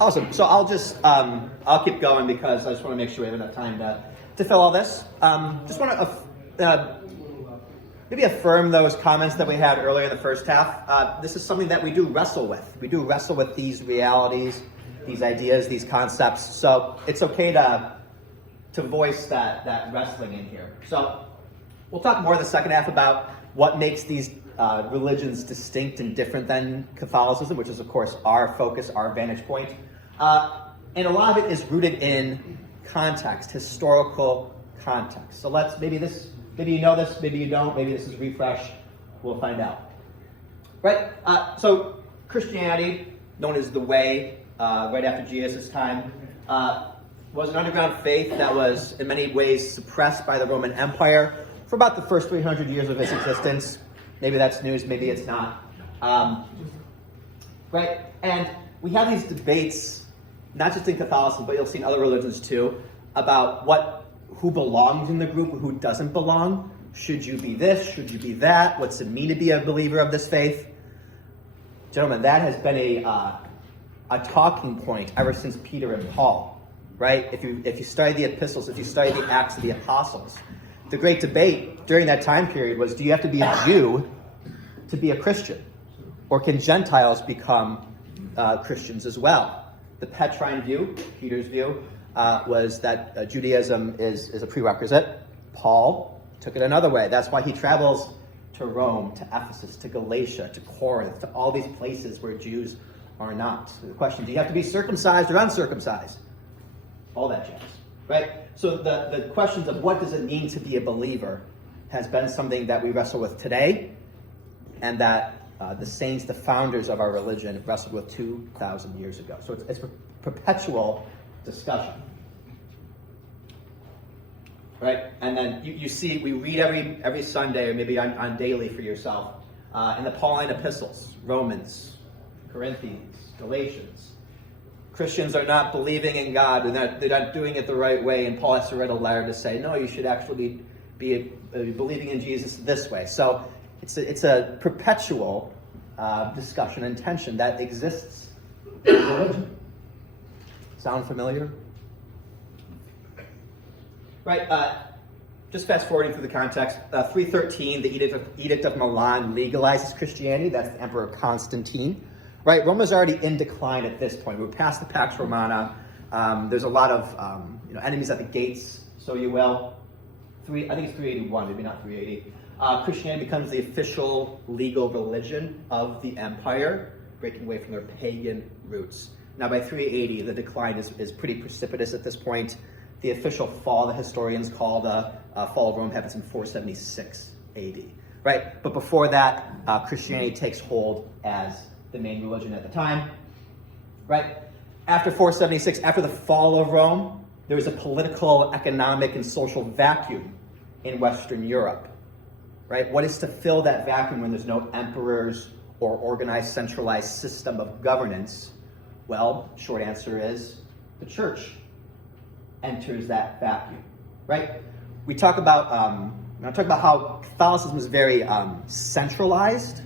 Awesome. So I'll keep going because I just want to make sure we have enough time to fill all this. Just want to maybe affirm those comments that we had earlier in the first half. This is something that we do wrestle with. We do wrestle with these realities, these ideas, these concepts. So it's okay to voice that wrestling in here. So we'll talk more in the second half about what makes these religions distinct and different than Catholicism, which is, of course, our focus, our vantage point. And a lot of it is rooted in context, historical context. So maybe you know this, maybe you don't, maybe this is refresh. We'll find out. Right? So Christianity, known as the Way, right after Jesus' time, was an underground faith that was in many ways suppressed by the Roman Empire for about the first 300 years of its existence. Maybe that's news, maybe it's not. Right? And we have these debates, not just in Catholicism, but you'll see in other religions too, about who belongs in the group, who doesn't belong. Should you be this? Should you be that? What's it mean to be a believer of this faith? Gentlemen, that has been a talking point ever since Peter and Paul, right? If you study the epistles, if you study the Acts of the Apostles, the great debate during that time period was, do you have to be a Jew to be a Christian? Or can Gentiles become Christians as well? The Petrine view, Peter's view, was that Judaism is a prerequisite. Paul took it another way. That's why he travels to Rome, to Ephesus, to Galatia, to Corinth, to all these places where Jews are not. So the question, do you have to be circumcised or uncircumcised? All that jazz, right? So the questions of what does it mean to be a believer has been something that we wrestle with today, and that the saints, the founders of our religion, wrestled with 2,000 years ago. So it's a perpetual discussion. Right? And then you see, we read every Sunday, or maybe on daily for yourself, in the Pauline epistles, Romans, Corinthians, Galatians. Christians are not believing in God, they're not doing it the right way, and Paul has to write a letter to say, no, you should actually be believing in Jesus this way. So it's a perpetual discussion and tension that exists in religion. Sound familiar? Right, just fast forwarding through the context, 313, the Edict of Milan legalizes Christianity. That's the Emperor Constantine. Right, Rome was already in decline at this point. We're past the Pax Romana. There's a lot of enemies at the gates, so you will. I think it's 381, maybe not 380. Christianity becomes the official legal religion of the empire, breaking away from their pagan roots. Now by 380, the decline is pretty precipitous at this point. The official fall, the historians call the fall of Rome, happens in 476 AD. Right? But before that, Christianity takes hold as the main religion at the time. Right? After 476, after the fall of Rome, there was a political, economic, and social vacuum in Western Europe. Right? What is to fill that vacuum when there's no emperors or organized, centralized system of governance? Well, short answer is the church enters that vacuum, right? We talk about how Catholicism is very centralized,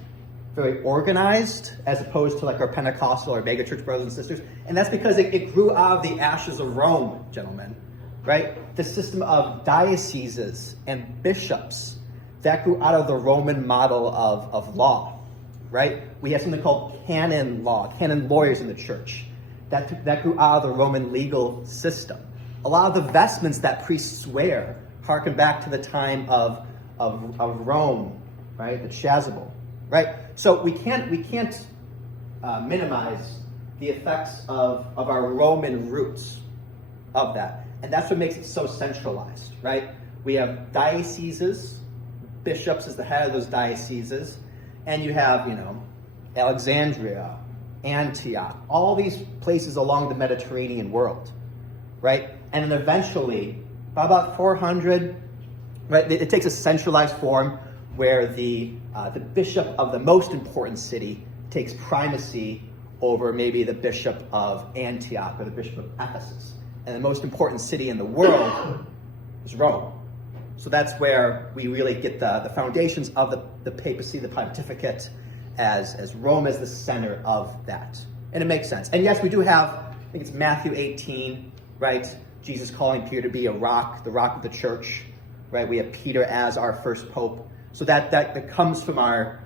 very organized, as opposed to like our Pentecostal or megachurch brothers and sisters, and that's because it grew out of the ashes of Rome, gentlemen, right? The system of dioceses and bishops that grew out of the Roman model of law, right? We have something called canon law, canon lawyers in the church that grew out of the Roman legal system. A lot of the vestments that priests wear harken back to the time of Rome, right? The chasuble, right? So we can't minimize the effects of our Roman roots of that, and that's what makes it so centralized, right? We have dioceses, bishops as the head of those dioceses, and you have Alexandria, Antioch, all these places along the Mediterranean world, right? And then eventually, by about 400, right, it takes a centralized form where the bishop of the most important city takes primacy over maybe the bishop of Antioch or the bishop of Ephesus. And the most important city in the world is Rome. So that's where we really get the foundations of the papacy, the pontificate, as Rome as the center of that. And it makes sense. And yes, we do have I think it's Matthew 18, right? Jesus calling Peter to be a rock, the rock of the church, right? We have Peter as our first pope. So that comes from our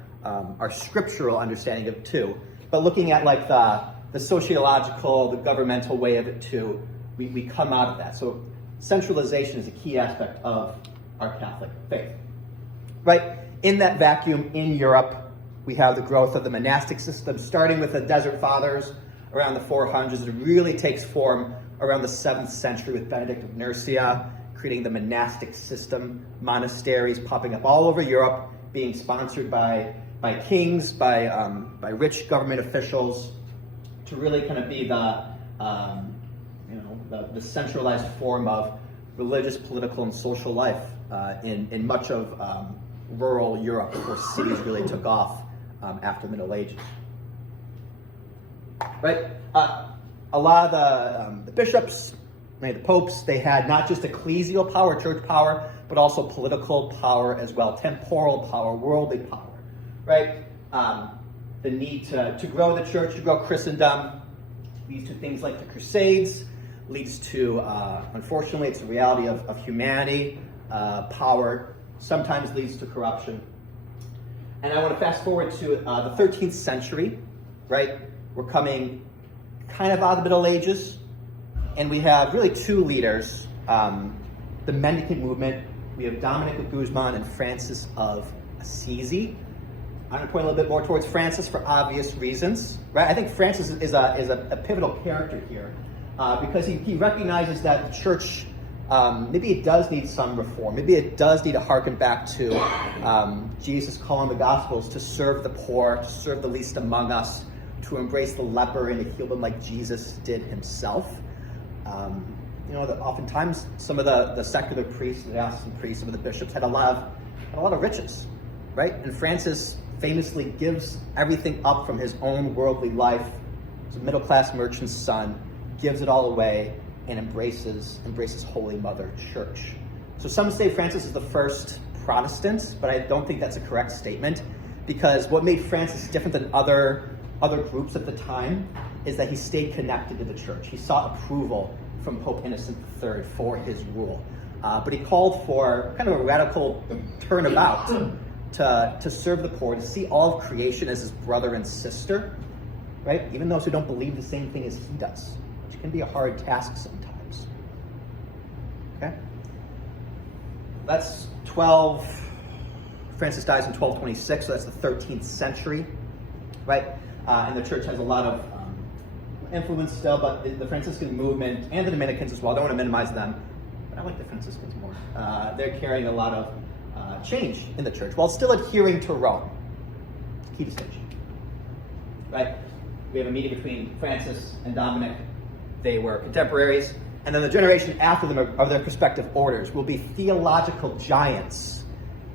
scriptural understanding of it too. But looking at like the sociological, the governmental way of it too, we come out of that. So centralization is a key aspect of our Catholic faith, right? In that vacuum in Europe, we have the growth of the monastic system, starting with the Desert Fathers around the 400s. It really takes form around the 7th century with Benedict of Nursia, creating the monastic system, monasteries popping up all over Europe, being sponsored by kings, by rich government officials, to really kind of be the centralized form of religious, political, and social life in much of rural Europe before cities really took off after the Middle Ages. Right? A lot of the bishops, the popes, they had not just ecclesial power, church power, but also political power as well, temporal power, worldly power. Right? The need to grow the church, to grow Christendom, leads to things like the Crusades, leads to, unfortunately, it's a reality of humanity, power, sometimes leads to corruption. And I want to fast forward to the 13th century, right? We're coming kind of out of the Middle Ages, and we have really two leaders, the Mendicant movement. We have Dominic of Guzman and Francis of Assisi. I'm going to point a little bit more towards Francis for obvious reasons, right? I think Francis is a pivotal character here because he recognizes that the church, maybe it does need some reform. Maybe it does need to harken back to Jesus calling the Gospels to serve the poor, to serve the least among us, to embrace the leper and to heal them like Jesus did himself. That oftentimes some of the secular priests, the diocesan priests, some of the bishops had a lot of riches, right? And Francis famously gives everything up from his own worldly life. He's a middle-class merchant's son, gives it all away, and embraces Holy Mother Church. So some say Francis is the first Protestant, but I don't think that's a correct statement, because what made Francis different than other groups at the time is that he stayed connected to the church. He sought approval from Pope Innocent III for his rule. But he called for kind of a radical turnabout to serve the poor, to see all of creation as his brother and sister, right? Even those who don't believe the same thing as he does, which can be a hard task sometimes. Okay? That's Francis dies in 1226, so that's the 13th century, right? And the church has a lot of influence still, but the Franciscan movement and the Dominicans as well, I don't want to minimize them, but I like the Franciscans more. They're carrying a lot of change in the church while still adhering to Rome. Key distinction. Right? We have a meeting between Francis and Dominic. They were contemporaries. And then the generation after them of their respective orders will be theological giants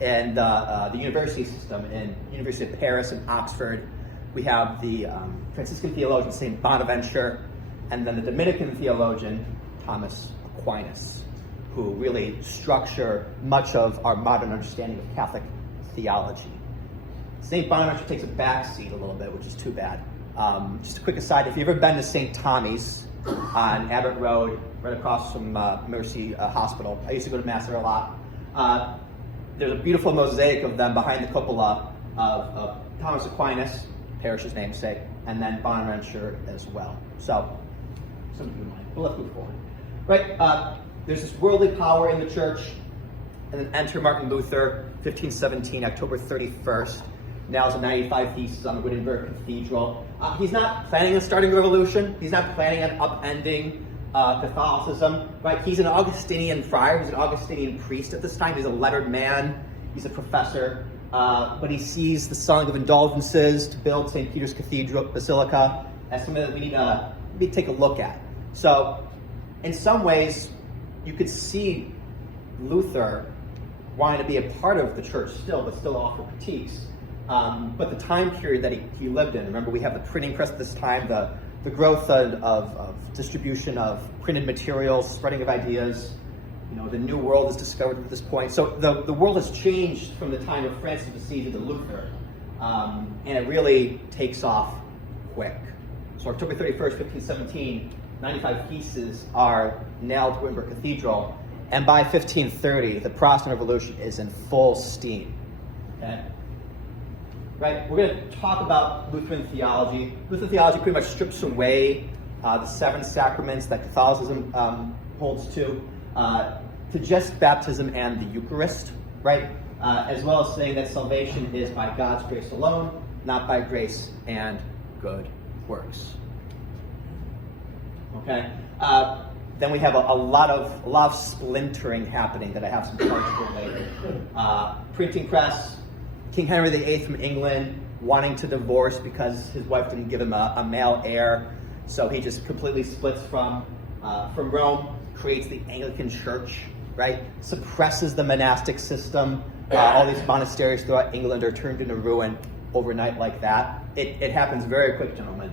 in the university system, in University of Paris and Oxford. We have the Franciscan theologian, St. Bonaventure, and then the Dominican theologian, Thomas Aquinas, who really structure much of our modern understanding of Catholic theology. St. Bonaventure takes a backseat a little bit, which is too bad. Just a quick aside, if you've ever been to St. Tommy's on Abbott Road, right across from Mercy Hospital, I used to go to Mass there a lot. There's a beautiful mosaic of them behind the cupola of Thomas Aquinas, Parish's namesake, and then Bonaventure as well. So, something in mind. But let's move forward. Right? There's this worldly power in the church, and then enter Martin Luther, 1517, October 31st. Now it's a 95 Theses on the Wittenberg Cathedral. He's not planning on starting a revolution. He's not planning on upending Catholicism. Right? He's an Augustinian friar. He's an Augustinian priest at this time. He's a lettered man. He's a professor. But he sees the selling of indulgences to build St. Peter's Cathedral Basilica as something that we need to maybe take a look at. So, in some ways, you could see Luther wanting to be a part of the church still, but still offer critiques. But the time period that he lived in, remember we have the printing press at this time, the growth of distribution of printed materials, spreading of ideas. The new world is discovered at this point. So the world has changed from the time of Francis of Assisi to Luther. And it really takes off quick. So October 31st, 1517, 95 pieces are nailed to Wittenberg Cathedral. And by 1530, the Protestant Revolution is in full steam. Okay? Right? We're going to talk about Lutheran theology. Lutheran theology pretty much strips away the seven sacraments that Catholicism holds to just baptism and the Eucharist, right? As well as saying that salvation is by God's grace alone, not by grace and good works. Okay? Then we have a lot of splintering happening that I have some charts for later. Printing press, King Henry VIII from England wanting to divorce because his wife didn't give him a male heir, so he just completely splits from Rome, creates the Anglican Church, right? Suppresses the monastic system. All these monasteries throughout England are turned into ruin overnight like that. It happens very quick, gentlemen.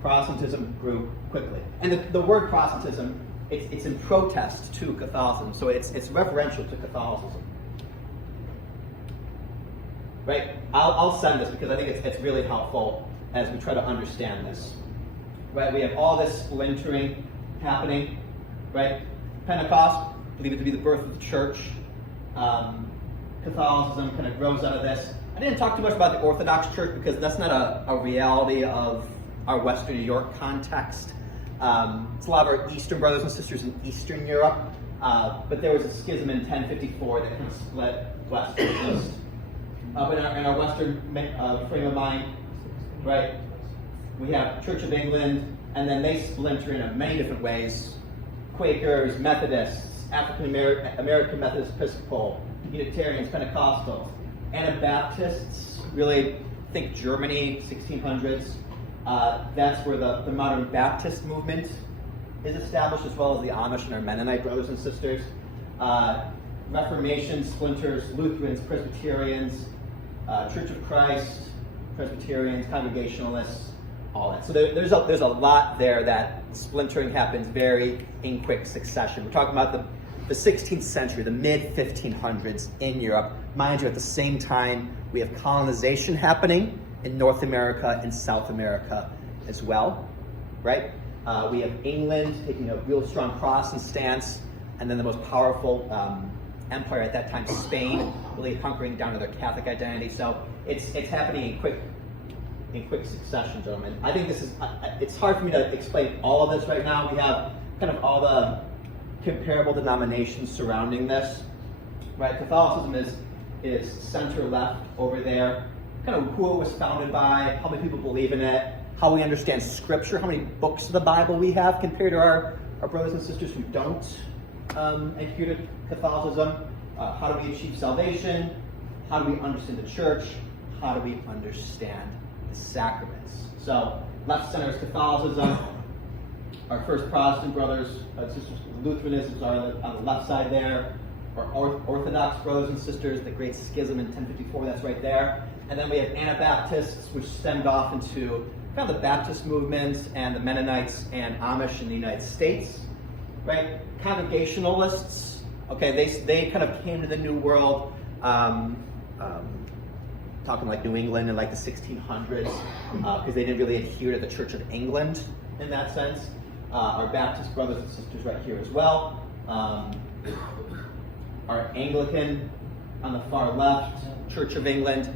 Protestantism grew quickly. And the word Protestantism, it's in protest to Catholicism, so it's referential to Catholicism. Right? I'll send this because I think it's really helpful as we try to understand this. Right? We have all this splintering happening. Right? Pentecost, believe it to be the birth of the church. Catholicism kind of grows out of this. I didn't talk too much about the Orthodox Church because that's not a reality of our Western New York context. It's a lot of our Eastern brothers and sisters in Eastern Europe, but there was a schism in 1054 that kind of split West and East. But in our Western frame of mind, right, we have Church of England, and then they splinter in many different ways. Quakers, Methodists, African American Methodist Episcopal, Unitarians, Pentecostals, Anabaptists, really think Germany, 1600s. That's where the modern Baptist movement is established, as well as the Amish and our Mennonite brothers and sisters. Reformation splinters, Lutherans, Presbyterians, Church of Christ, Presbyterians, Congregationalists, all that. So there's a lot there that splintering happens very in quick succession. We're talking about the 16th century, the mid-1500s in Europe. Mind you, at the same time, we have colonization happening in North America and South America as well, right? We have England taking a real strong Protestant stance, and then the most powerful empire at that time, Spain, really hunkering down to their Catholic identity. So it's happening in quick succession, gentlemen. I think this is, it's hard for me to explain all of this right now. We have kind of all the comparable denominations surrounding this, right? Catholicism is center-left over there. Kind of who it was founded by, how many people believe in it, how we understand Scripture, how many books of the Bible we have compared to our brothers and sisters who don't adhere to Catholicism. How do we achieve salvation? How do we understand the church? How do we understand the sacraments? So, left center is Catholicism. Our first Protestant brothers and sisters, Lutheranism, are on the left side there. Our Orthodox brothers and sisters, the Great Schism in 1054, that's right there. And then we have Anabaptists, which stemmed off into kind of the Baptist movement and the Mennonites and Amish in the United States, right? Congregationalists, okay, they kind of came to the New World, talking like New England in like the 1600s, because they didn't really adhere to the Church of England in that sense. Our Baptist brothers and sisters right here as well. Our Anglican on the far left, Church of England.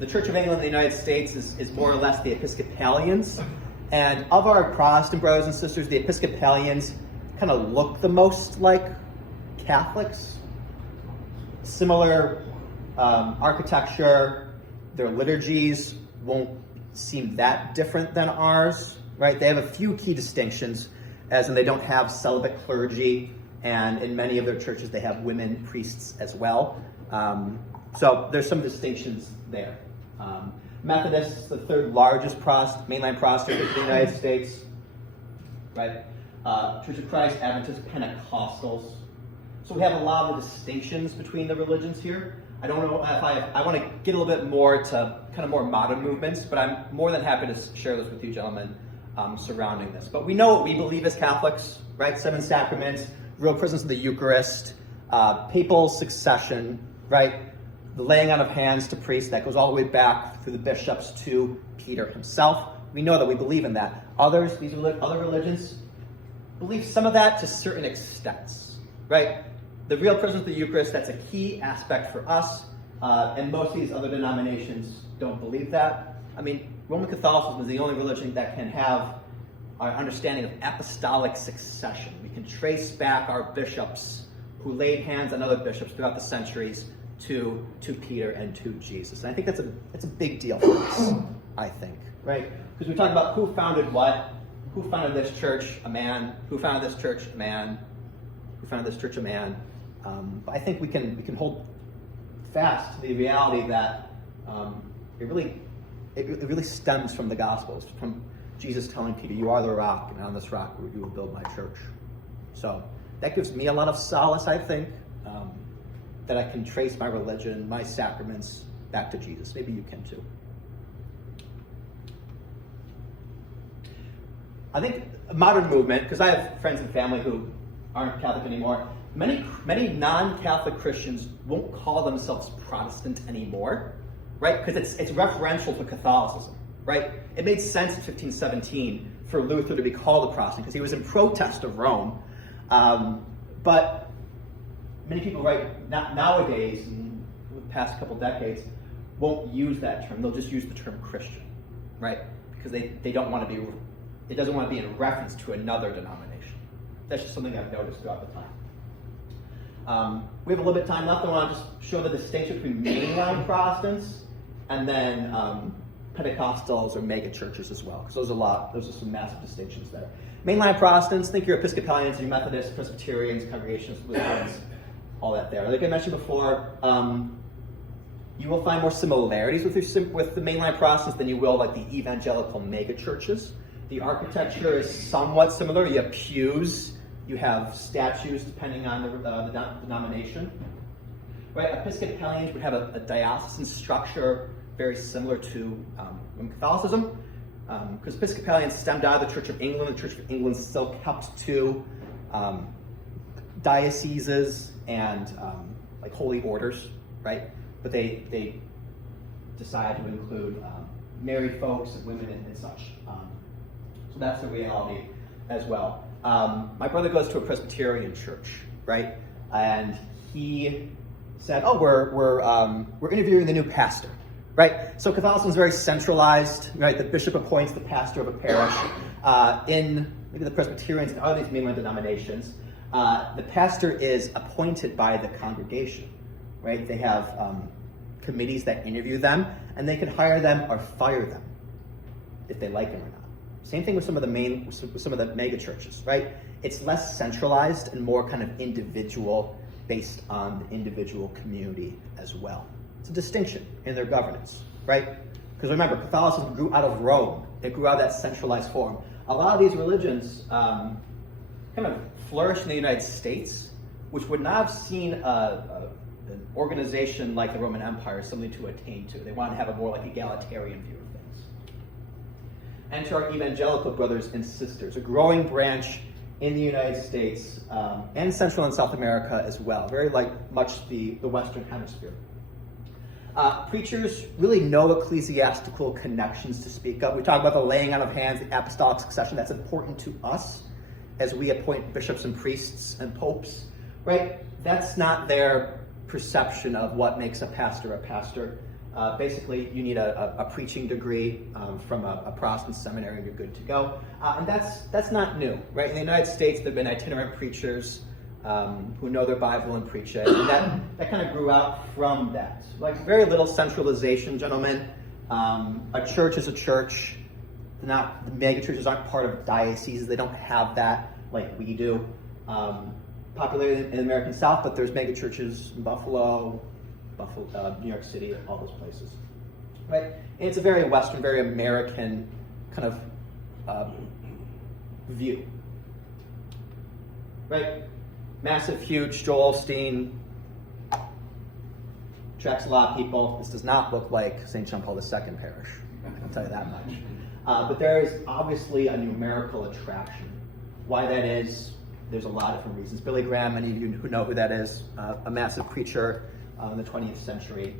The Church of England in the United States is more or less the Episcopalians. And of our Protestant brothers and sisters, the Episcopalians kind of look the most like Catholics. Similar architecture, their liturgies won't seem that different than ours, right? They have a few key distinctions, as in they don't have celibate clergy, and in many of their churches they have women priests as well. So there's some distinctions there. Methodists, the third largest mainline Protestant in the United States, right? Church of Christ, Adventists, Pentecostals. So we have a lot of distinctions between the religions here. I don't know if I want to get a little bit more to kind of more modern movements, but I'm more than happy to share this with you, gentlemen, surrounding this. But we know what we believe as Catholics, right? 7 sacraments, real presence of the Eucharist, papal succession, right? The laying on of hands to priests, that goes all the way back through the bishops to Peter himself. We know that, we believe in that. Others, these other religions, believe some of that to certain extents, right? The real presence of the Eucharist, that's a key aspect for us, and most of these other denominations don't believe that. I mean, Roman Catholicism is the only religion that can have our understanding of apostolic succession. We can trace back our bishops who laid hands on other bishops throughout the centuries to Peter and to Jesus. And I think that's a big deal for us, I think, right? Because we talk about who founded what, who founded this church, a man, who founded this church, a man, who founded this church, a man. But I think we can hold fast to the reality that it really stems from the Gospels, from Jesus telling Peter, "You are the rock, and on this rock you will build my church." So that gives me a lot of solace, I think, that I can trace my religion, my sacraments back to Jesus. Maybe you can too. I think a modern movement, because I have friends and family who aren't Catholic anymore, many non-Catholic Christians won't call themselves Protestant anymore, right? Because it's referential to Catholicism, right? It made sense in 1517 for Luther to be called a Protestant because he was in protest of Rome. But many people, right, nowadays, in the past couple decades, won't use that term. They'll just use the term Christian, right? Because they don't want to be, it doesn't want to be in reference to another denomination. That's just something I've noticed throughout the time. We have a little bit of time left. I want to just show the distinction between mainline Protestants and then Pentecostals or mega churches as well, because those are some massive distinctions there. Mainline Protestants, think your Episcopalians, your Methodists, Presbyterians, Congregations, Lutherans, all that there. Like I mentioned before, you will find more similarities with the mainline Protestants than you will like the evangelical mega churches. The architecture is somewhat similar. You have pews, you have statues depending on the denomination. Right? Episcopalians would have a diocesan structure very similar to Roman Catholicism, because Episcopalians stemmed out of the Church of England. The Church of England still kept to dioceses and like holy orders, right? But they decided to include married folks and women and such. So that's the reality as well. My brother goes to a Presbyterian church, right? And he said, "Oh, we're interviewing the new pastor." Right? So Catholicism is very centralized, right? The bishop appoints the pastor of a parish. In maybe the Presbyterians and other these mainline denominations, the pastor is appointed by the congregation, right? They have committees that interview them, and they can hire them or fire them if they like them or not. Same thing with some of the mega churches, right? It's less centralized and more kind of individual, based on the individual community as well. It's a distinction in their governance, right? Because remember, Catholicism grew out of Rome. It grew out of that centralized form. A lot of these religions kind of flourished in the United States, which would not have seen an organization like the Roman Empire as something to attain to. They wanted to have a more like egalitarian view of things. And to our evangelical brothers and sisters, a growing branch in the United States and Central and South America as well, very much the Western Hemisphere. Preachers, really no ecclesiastical connections to speak of. We talk about the laying on of hands, the apostolic succession. That's important to us as we appoint bishops and priests and popes, right? That's not their perception of what makes a pastor a pastor. Basically, you need a preaching degree from a Protestant seminary and you're good to go. And that's not new, right? In the United States, there have been itinerant preachers who know their Bible and preach it. And that kind of grew out from that. Like very little centralization, gentlemen. A church is a church. The mega churches aren't part of dioceses. They don't have that like we do. Popular in the American South, but there's mega churches in Buffalo, New York City, all those places. Right? And it's a very Western, very American kind of view. Right? Massive, huge, Joel Osteen, attracts a lot of people. This does not look like St. John Paul II Parish, I'll tell you that much. But there is obviously a numerical attraction. Why that is, there's a lot of different reasons. Billy Graham, many of you who know who that is, a massive preacher in the 20th century.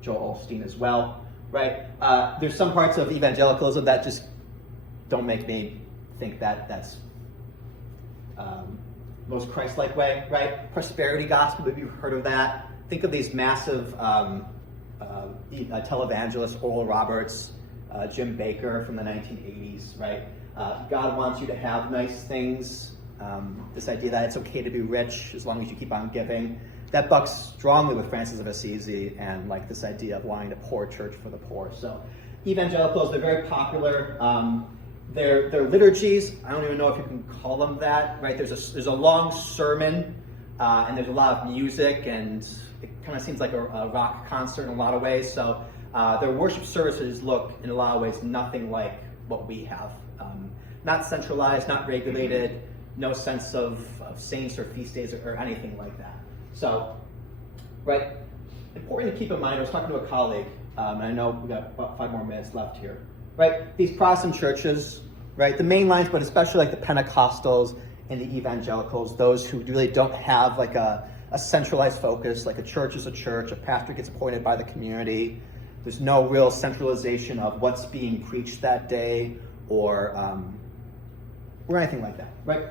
Joel Osteen as well, right? There's some parts of evangelicalism that just don't make me think that that's most Christ-like way, right? Prosperity gospel, maybe you've heard of that. Think of these massive televangelists, Oral Roberts, Jim Baker from the 1980s, right? God wants you to have nice things. This idea that it's okay to be rich as long as you keep on giving. That bucks strongly with Francis of Assisi and like this idea of wanting a poor church for the poor. So evangelicals, they're very popular. Their liturgies, I don't even know if you can call them that, right? There's a long sermon and there's a lot of music, and it kind of seems like a rock concert in a lot of ways. So their worship services look in a lot of ways nothing like what we have. Not centralized, not regulated, no sense of saints or feast days or anything like that. So, right, important to keep in mind, I was talking to a colleague, and I know we've got about 5 more minutes left here, right? These Protestant churches, right, the main lines, but especially like the Pentecostals and the evangelicals, those who really don't have like a centralized focus, like a church is a church, a pastor gets appointed by the community, there's no real centralization of what's being preached that day or anything like that, right?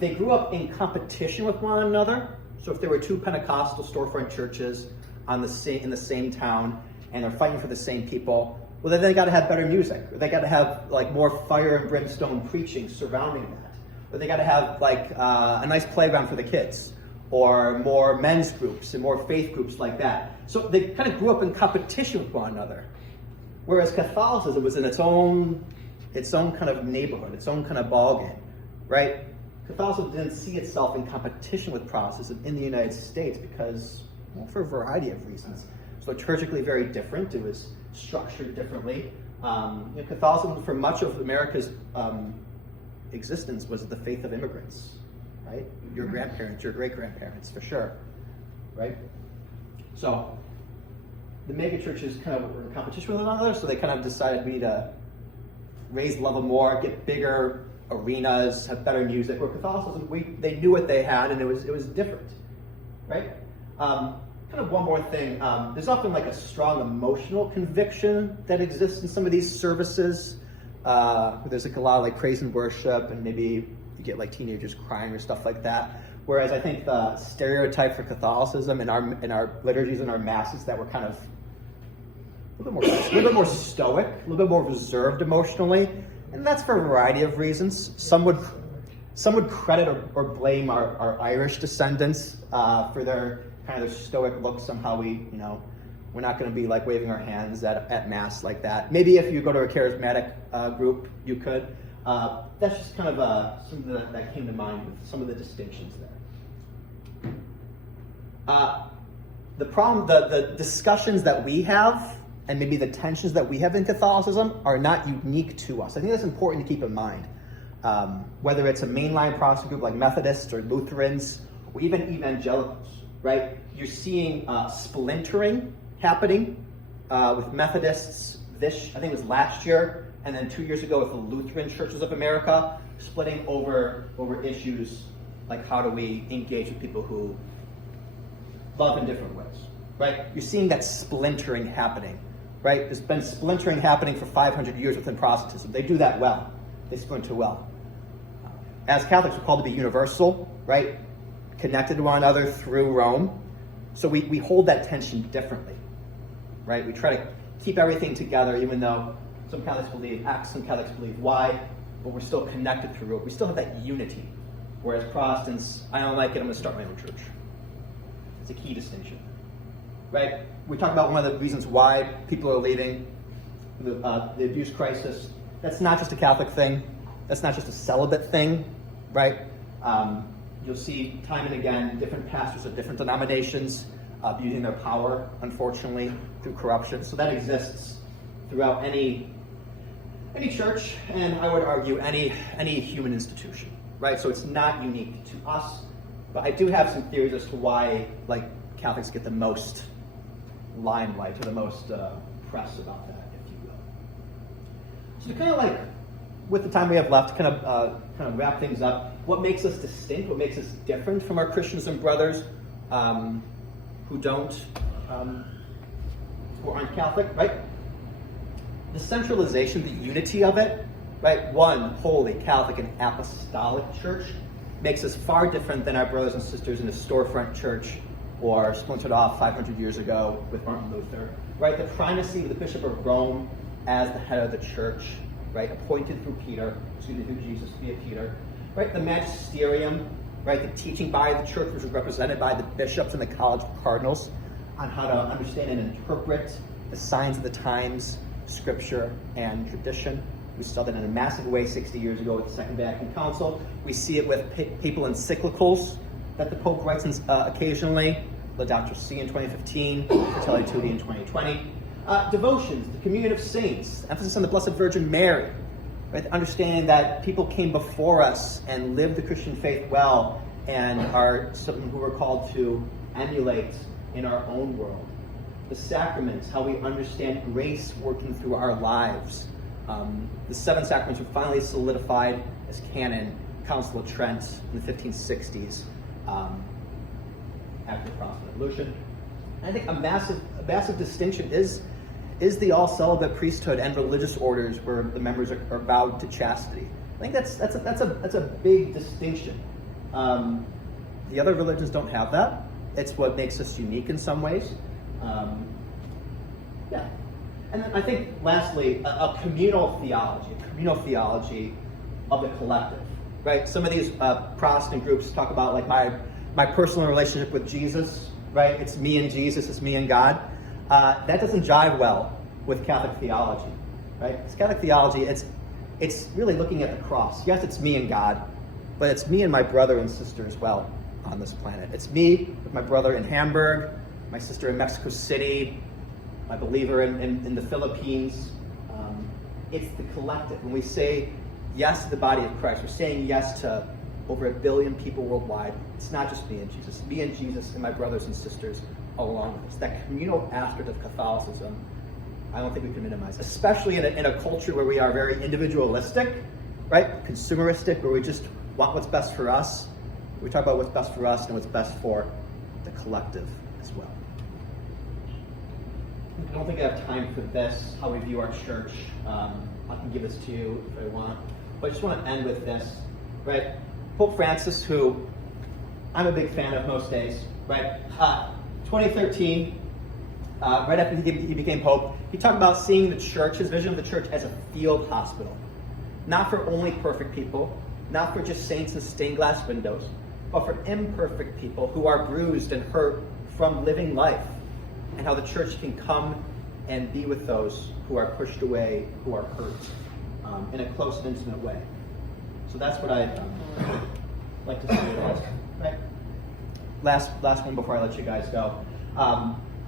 They grew up in competition with one another. So if there were 2 Pentecostal storefront churches in the same town and they're fighting for the same people, well, then they got to have better music. Or they got to have like more fire and brimstone preaching surrounding that. Or they got to have like a nice playground for the kids, or more men's groups and more faith groups like that. So they kind of grew up in competition with one another. Whereas Catholicism was in its own kind of neighborhood, its own kind of ballgame, right? Catholicism didn't see itself in competition with Protestantism in the United States because, well, for a variety of reasons. So liturgically very different. It was structured differently. Catholicism, for much of America's existence, was the faith of immigrants, right? Your grandparents, your great-grandparents, for sure, right? So the mega churches kind of were in competition with one another, so they kind of decided we need to raise the level more, get bigger arenas, have better music. Where Catholicism, they knew what they had, and it was different, right? Kind of one more thing. There's often like a strong emotional conviction that exists in some of these services. There's like a lot of like praise and worship, and maybe you get like teenagers crying or stuff like that. Whereas I think the stereotype for Catholicism in our liturgies and our masses that were kind of a little bit more stoic, a little bit more reserved emotionally, and that's for a variety of reasons. Some would credit or blame our Irish descendants for their kind of stoic look. Somehow we're not going to be like waving our hands at mass like that. Maybe if you go to a charismatic group, you could. That's just kind of something that came to mind with some of the distinctions there. The problem, the discussions that we have, and maybe the tensions that we have in Catholicism, are not unique to us. I think that's important to keep in mind. Whether it's a mainline Protestant group like Methodists or Lutherans, or even evangelicals, right? You're seeing splintering happening with Methodists I think it was last year, and then 2 years ago with the Lutheran Churches of America, splitting over issues like how do we engage with people who love in different ways, right? You're seeing that splintering happening, right? There's been splintering happening for 500 years within Protestantism. They do that well. They splinter well. As Catholics, we're called to be universal, right? Connected to one another through Rome. So we hold that tension differently, right? We try to keep everything together, even though some Catholics believe X, some Catholics believe Y, but we're still connected through it. We still have that unity. Whereas Protestants, I don't like it, I'm going to start my own church. It's a key distinction, right? We talked about one of the reasons why people are leaving, the abuse crisis. That's not just a Catholic thing. That's not just a celibate thing, right? You'll see time and again different pastors of different denominations abusing their power, unfortunately, through corruption. So that exists throughout any church, and I would argue any human institution, right? So it's not unique to us, but I do have some theories as to why, like, Catholics get the most limelight or the most press about that, if you will. So to kind of like, with the time we have left, kind of wrap things up. What makes us distinct? What makes us different from our Christians and brothers who aren't Catholic, right? The centralization, the unity of it, right? One holy, Catholic, and apostolic church makes us far different than our brothers and sisters in a storefront church or splintered off 500 years ago with Martin Luther, right? The primacy of the Bishop of Rome as the head of the church, right? Appointed through Jesus via Peter, right? The magisterium, right? The teaching by the church, which is represented by the bishops and the College of Cardinals on how to understand and interpret the signs of the times, scripture, and tradition. We saw that in a massive way 60 years ago with the Second Vatican Council. We see it with papal encyclicals that the Pope writes occasionally. Laudato Si in 2015, Fratelli Tutti in 2020. Devotions, the communion of saints, emphasis on the Blessed Virgin Mary, right? Understanding that people came before us and lived the Christian faith well and are someone who we're called to emulate in our own world. The sacraments, how we understand grace working through our lives. The seven sacraments were finally solidified as canon, Council of Trent in the 1560s, after the Protestant Revolution. And I think a massive distinction is the all-celibate priesthood and religious orders where the members are vowed to chastity. I think that's a big distinction. The other religions don't have that. It's what makes us unique in some ways. Yeah. And then I think, lastly, a communal theology of the collective, right? Some of these Protestant groups talk about like my personal relationship with Jesus, right? It's me and Jesus, it's me and God. That doesn't jive well with Catholic theology, right? It's Catholic theology, it's really looking at the cross. Yes, it's me and God, but it's me and my brother and sister as well on this planet. It's me with my brother in Hamburg, my sister in Mexico City, my believer in the Philippines. It's the collective. When we say yes to the body of Christ, we're saying yes to over 1 billion people worldwide. It's not just me and Jesus. It's me and Jesus and my brothers and sisters along with us. That communal aspect of Catholicism, I don't think we can minimize, especially in a culture where we are very individualistic, right? Consumeristic, where we just want what's best for us. We talk about what's best for us and what's best for the collective as well. I don't think I have time for this, how we view our church. I can give this to you if I want. But I just want to end with this, right? Pope Francis, who I'm a big fan of most days, right? 2013, right after he became Pope, he talked about seeing the church, his vision of the church as a field hospital. Not for only perfect people, not for just saints in stained glass windows, but for imperfect people who are bruised and hurt from living life, and how the church can come and be with those who are pushed away, who are hurt, in a close and intimate way. So that's what I'd like to say. Right? Last one before I let you guys go.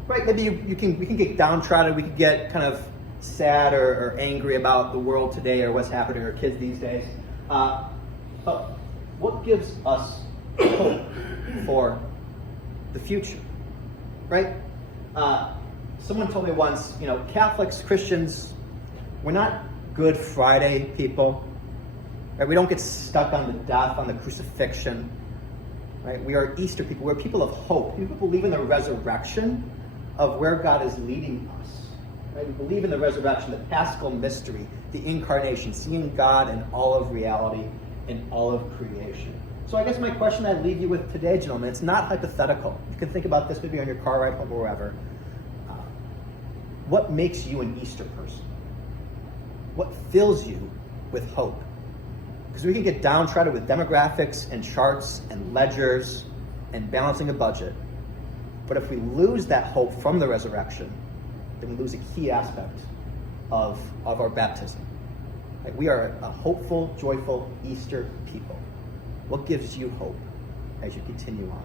Right? Maybe we can get downtrodden. We can get kind of sad or angry about the world today or what's happening to our kids these days. But what gives us hope for the future? Right? Someone told me once, Catholics, Christians, we're not Good Friday people. Right? We don't get stuck on the death, on the crucifixion. Right? We are Easter people. We're people of hope. People believe in the resurrection of where God is leading us. Right? We believe in the resurrection, the Paschal mystery, the incarnation, seeing God in all of reality, in all of creation. So I guess my question I leave you with today, gentlemen, it's not hypothetical. You can think about this maybe on your car ride home or wherever. What makes you an Easter person? What fills you with hope? Because we can get downtrodden with demographics and charts and ledgers and balancing a budget. But if we lose that hope from the resurrection, then we lose a key aspect of our baptism. Like, we are a hopeful, joyful Easter people. What gives you hope as you continue on?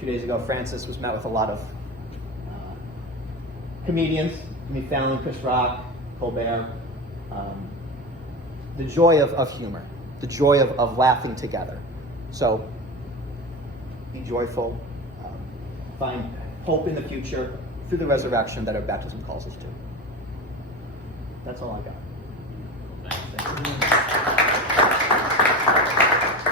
2 days ago, Francis was met with a lot of comedians, Jimmy Fallon, Chris Rock, Colbert. The joy of humor, the joy of laughing together. So be joyful, find hope in the future through the resurrection that our baptism calls us to. That's all I got. Thanks.